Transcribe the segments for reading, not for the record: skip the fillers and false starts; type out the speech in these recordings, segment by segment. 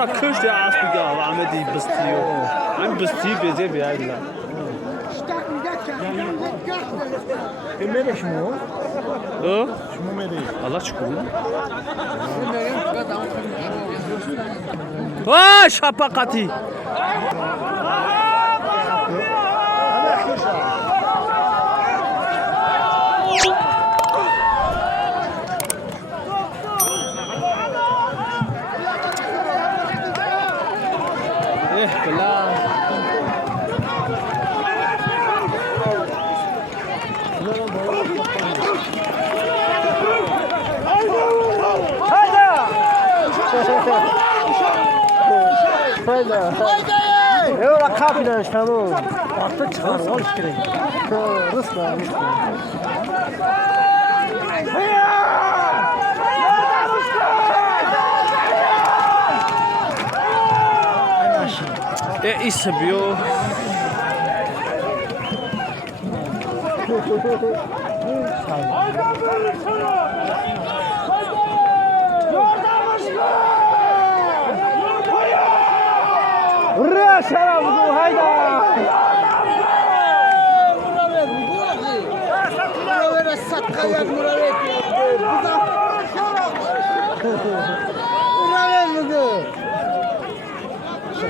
Ora köşte aspiga Ahmedi bıstıyor. Hem bıstıyor bize bir ayla. Kimere şunu? O? Şunu meri. Allah çıkıyor. Vay şapakati. Bela. Evo la kapina tamam. Artık çıkar ol gerek. Rusla. Isso, bio. Buraya şarap bu hayda.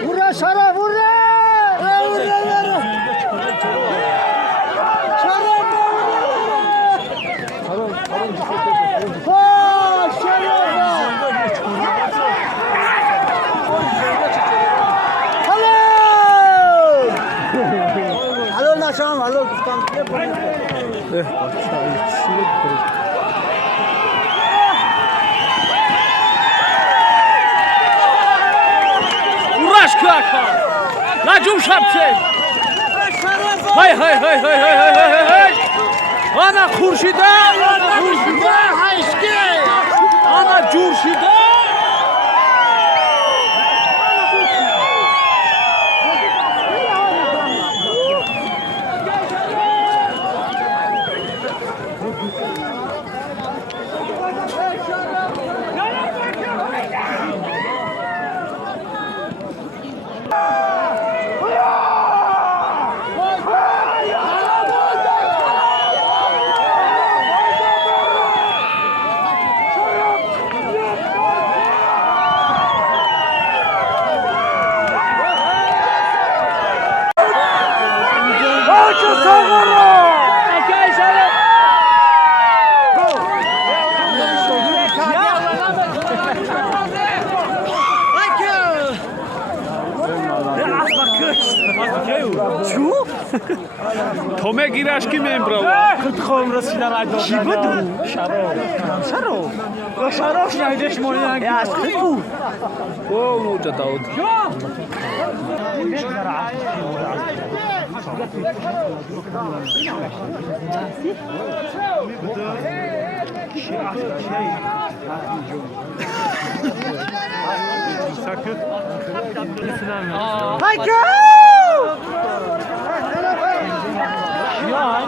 Buraya şarap buraya. Şam alo dostum. Uğraş kaka. Nacum şapçe. Hay hay hay hay hay hay hay. Ana Khurshida. Khurshida hayşki. Ana Jurshida. Tome girashki membrava. Kırtıkım rasiler ayda. Şibedu. Şaro. Şaro. Şaro şnaydeş moyan. Ya sıkı. O muca Davud. Sakın. Hayko! Ya.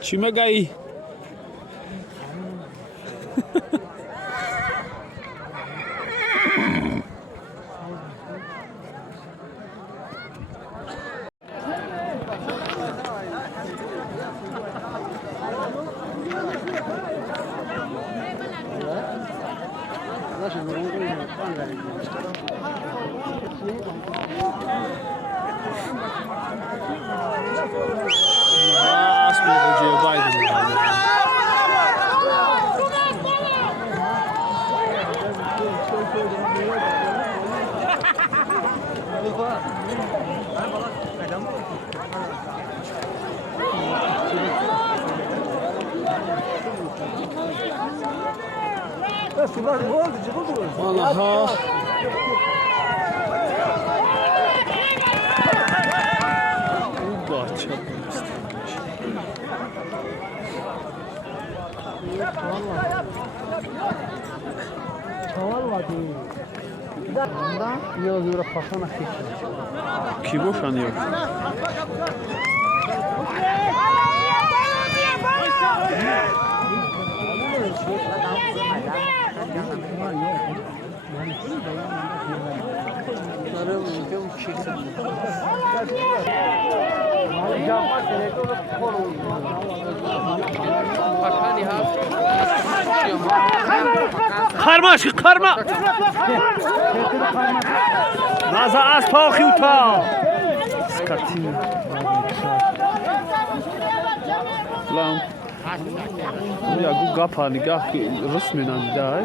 Çime gay. Aha. Ki boşanıyor? Karma aşkı karma. Naza az pahı uta. Skatin. Lan. Ya bu gapa nigah Rusminan day.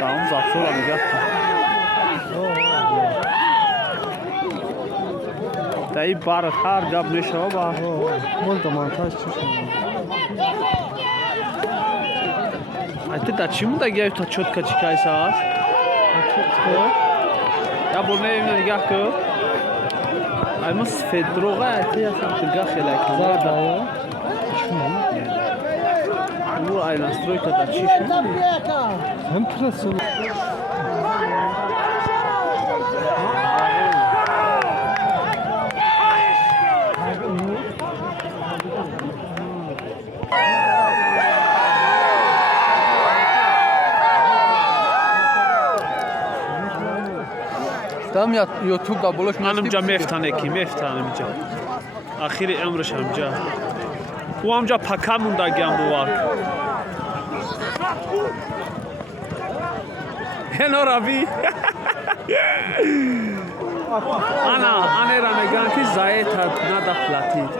Tamam zapsola nigah. Dayı barat har gap neşava ba. Molto montaj çıkıyor. Ayte da чему да я та чётко чикайса? Я болне именно нигах ко. Аймас федрога айте я сам тга хелак. Зада. Ну ай настройка да чишу. Импрессивно. Tam ya YouTube'da buluş Hanımca meftane ki meftanemca. Ahiri ömrüş amca. Bu amca pakamunda gem bu var. Henor abi. Ana anerane ganki zayet nada platit.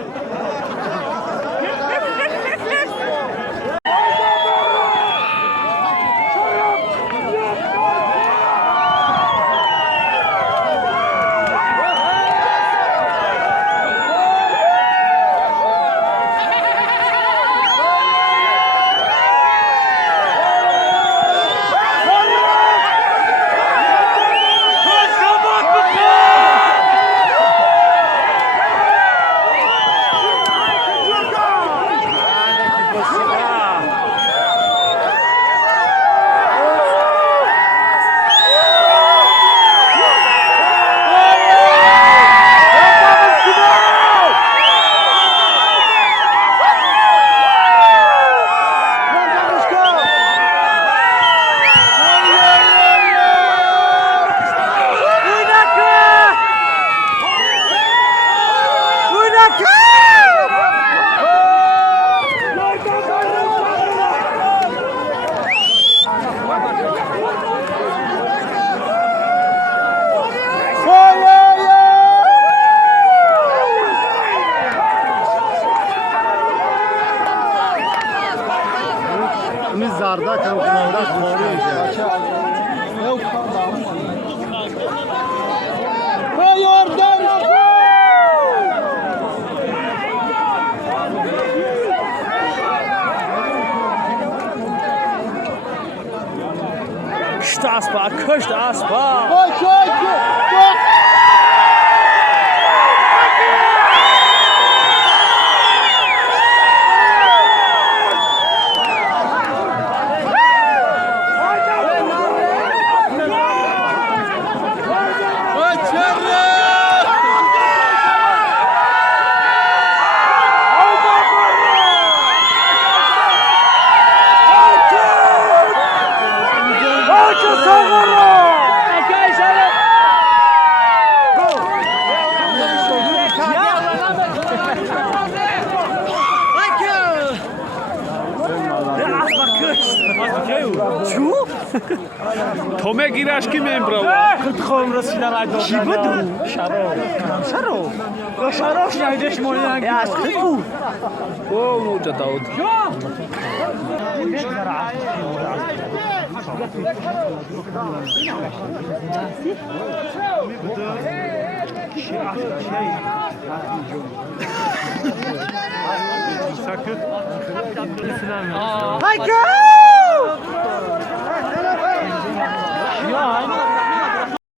Zarda kanalda Kışta aspa, kışta aspa. თომე გირაშკი მემბრავა. კითხომ რა სინარაიდო. შიბდო. შარო. შარო. რა შარო შნაიდეშ მოიან. ასკუ. ო მოჭა დაოდ. My God!